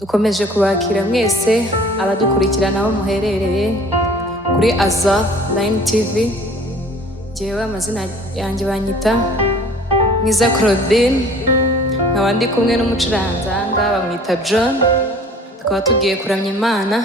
dukomeje kubakira mwese abadukurikirana aho muherereye kuri Azar Line TV. Jewe amazina yanjye banyita Mwiza Claudine, nkaba ndi kumwe n'umucuranzi bamwita John. Tukaba tugiye kuramya Imana,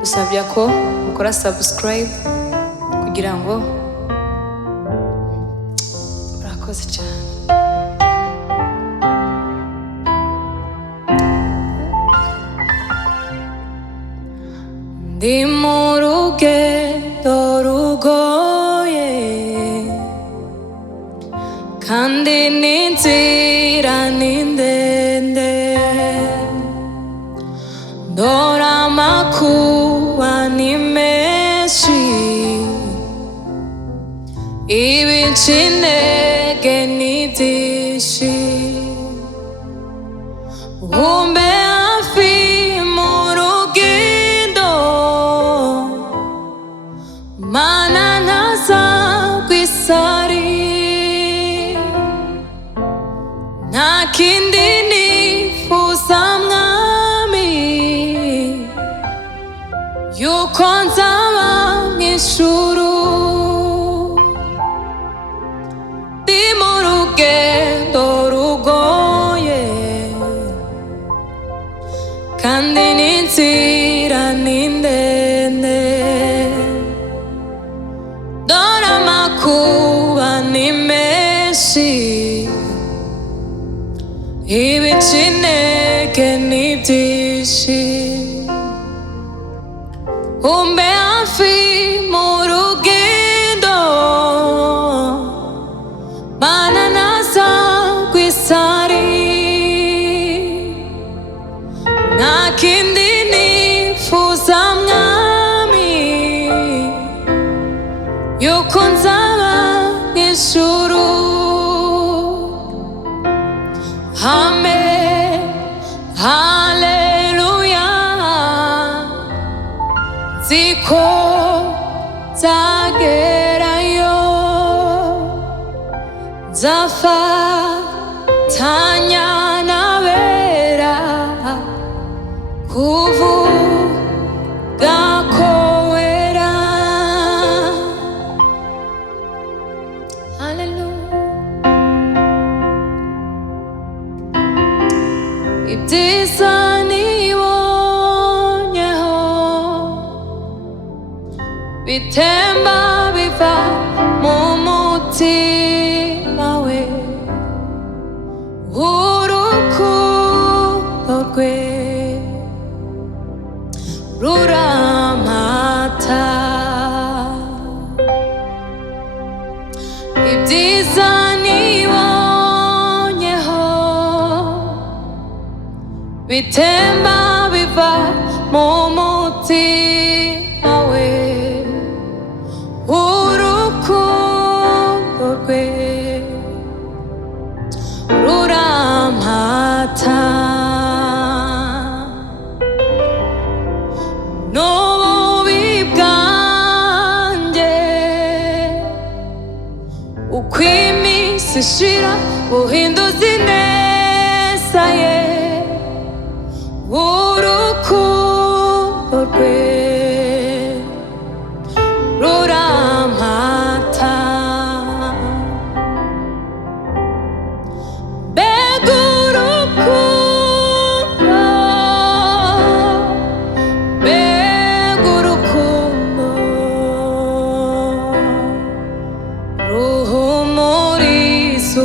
dusabye ko mukora subscribe kugira ngo murakoze cyane. Ndi mu rugendo rugoye kandi n'inzira ni ndende, ndora amakuba ni menshi, ibica intege ni byinshi. Umbe hafi mu rugendo, Mana ntazagwisari, nta kindi nifuza mwami, yuko nzaba mw'ijuru. Ndi mu rugendo rugoye kandi n'inzira ni ndende, ndora amakuba ni menshi, ibica intege ni byinshi. Umbe hafi mu rugendo, Mana ntazagwisari, nta kindi nifuza mwami, yuko nzaba mw'ijuru. Amen, haleluya, nziko nzagerayo, nzafatanya n'abera kuvuga ko wera. Haleluya. Ibyiza nibonyeho bitemba biva mu mutima we, urukundo rwe ruramata. Ibyiza nibonyeho bitemba biva mu mutima we, urukundo rwe ruramata. N'ububi bwanjye uko iminsi ishira buhinduza ineza ye, urukundo rwe ruramata. Mbega urukundo, mbega urukundo, ruhumuriza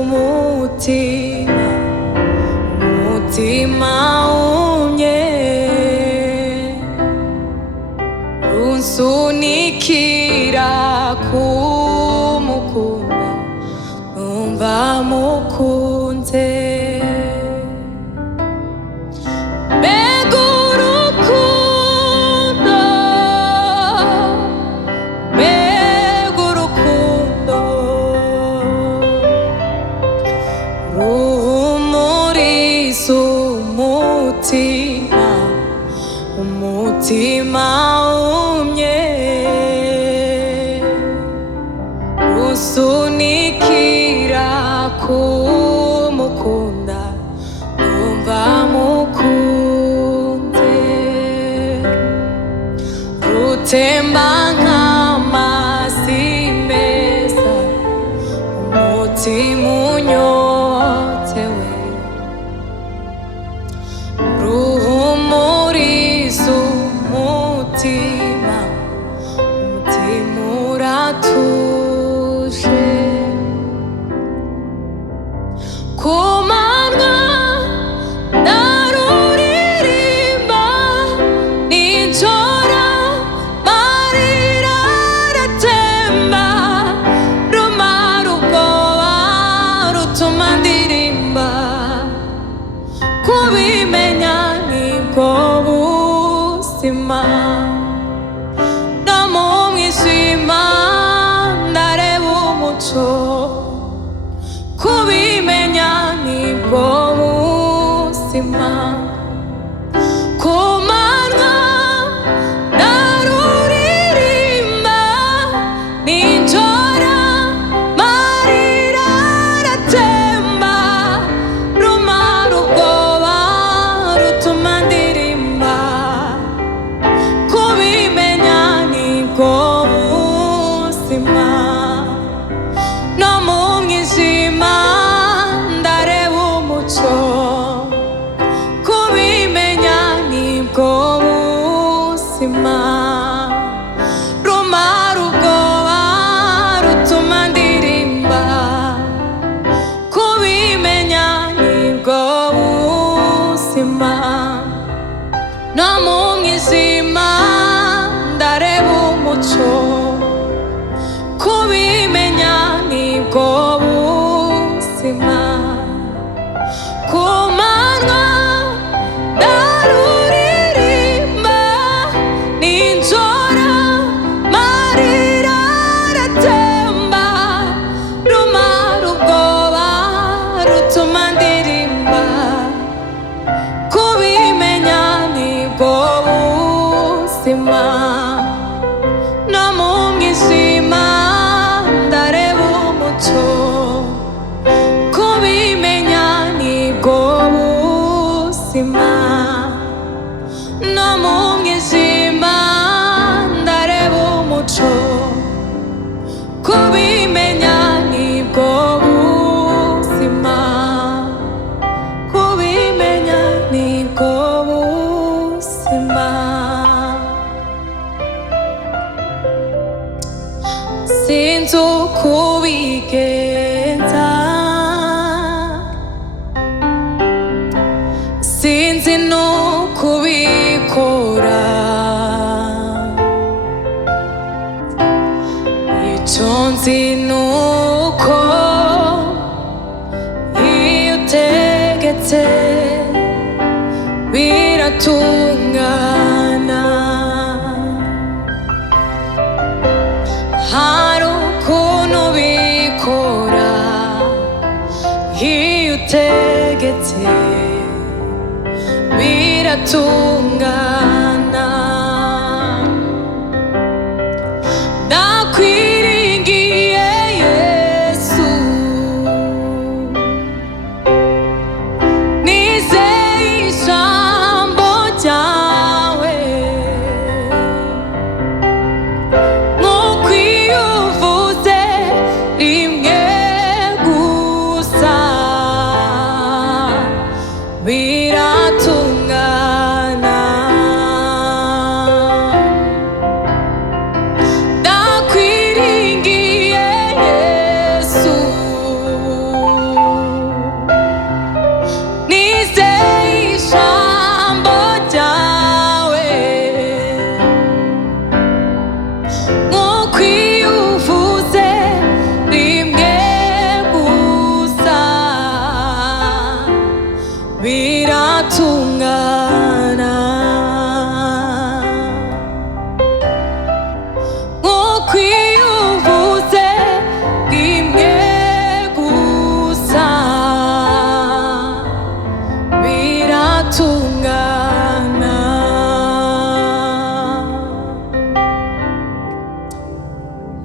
umutima, umutima wumye, runsunikira kumukunda, numva mukunze. Mbega urukundo, mbega urukundo, ruhumuriza umutima, umutima wumye, runsunikira kumukunda, numva mukunze. utemba nk'amazi meza, umutima unyotewe, ruhumuriza umutima, umutima uratuje. Ku manywa ndaruririmba, nijoro amarira aratemba, rumara ubwoba rutuma ndirimba, kubimenya nibwo buzima. No mu mwijima ndareba umuco, kubimenya nibwo buzima. Ku manywa ndaruririmba, nijoro amarira aratemba, rumara ubwoba rutuma ndirimba, kubimenya nibwo buzima. No mu mwijima ndareba umuco, kubimenya nibwo buzima. Rumara ubwoba rutuma ndirimba, kubimenya nibwo buzima. No mu mwijima ndareba umuco, kubimenya nibwo buzima. Ku manywa ndaruririmba, nijoro amarira aratemba, rumara ubwoba rutuma ndirimba, kubimenya nibwo buzima. No mu mwijima ndareba umuco, kubimenya nibwo buzima. No mu mwijima ndareba umuco, kubimenya nibwo buzima. Kubimenya nibwo buzima. Sinzi uko ubigenza, sinzi n'uko ubikora, icyo nzi n'uko iyo utegetse biratungana. Hari ukuntu ubikora iyo utegetse biratungana. Ndakwiringiye Yesu, nizeye ijambo ryawe, nk'uko iyo uvuze rimwe gusa biratungana. Ndakwiringiye Yesu, nizeye ijambo ryawe, nk'uko iyo uvuze rimwe gusa biratungana. Nk'uko iyo uvuze rimwe gusa biratungana.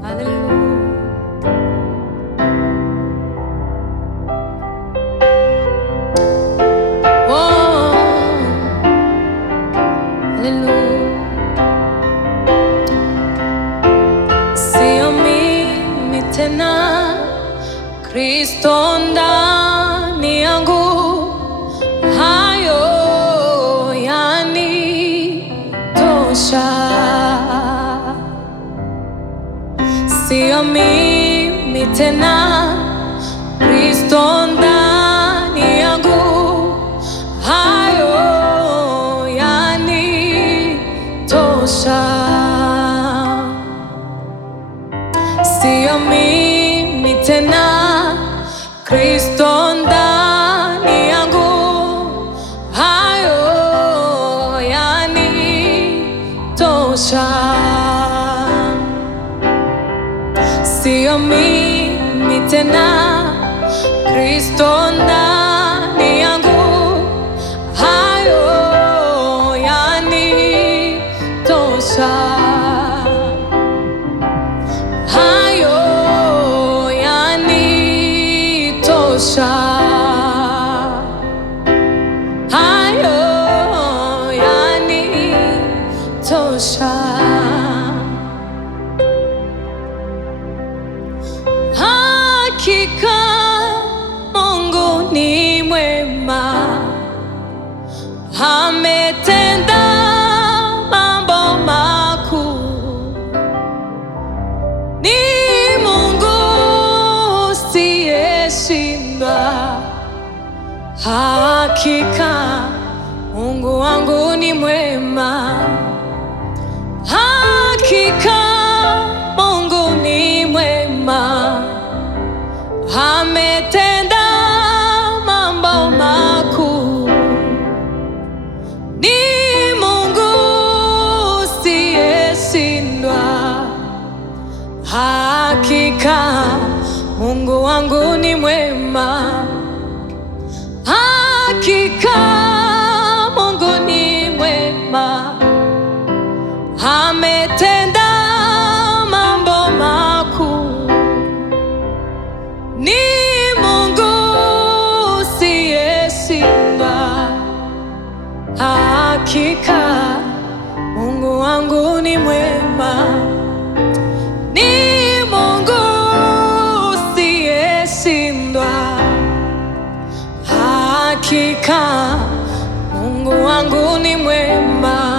Hallelujah. Oh. sio mimi tena, Kristo ndani yangu, hayo yanitosha. Sio mimi tena, Kristo ndani yangu, hayo yanitosha. Sio mimi tena, Kristo ndani yangu, hayo yanitosha. Hayo yanitosha. Hayo yanitosha. Hakika Mungu ni mwema, ametenda mambo makuu. Ni Mungu siyeshindwa. Hakika Mungu wangu ni mwema. Hakika Mungu ni mwema, ametenda mambo makuu. Ni Mungu siyeshindwa. Hakika Mungu wangu ni mwema. Hakika Mungu ni mwema, ametenda mambo makuu. Ni Mungu siyeshindwa. Hakika Mungu wangu ni mwema. Ni Mungu siyeshindwa. Hakika Mungu wangu ni mwema.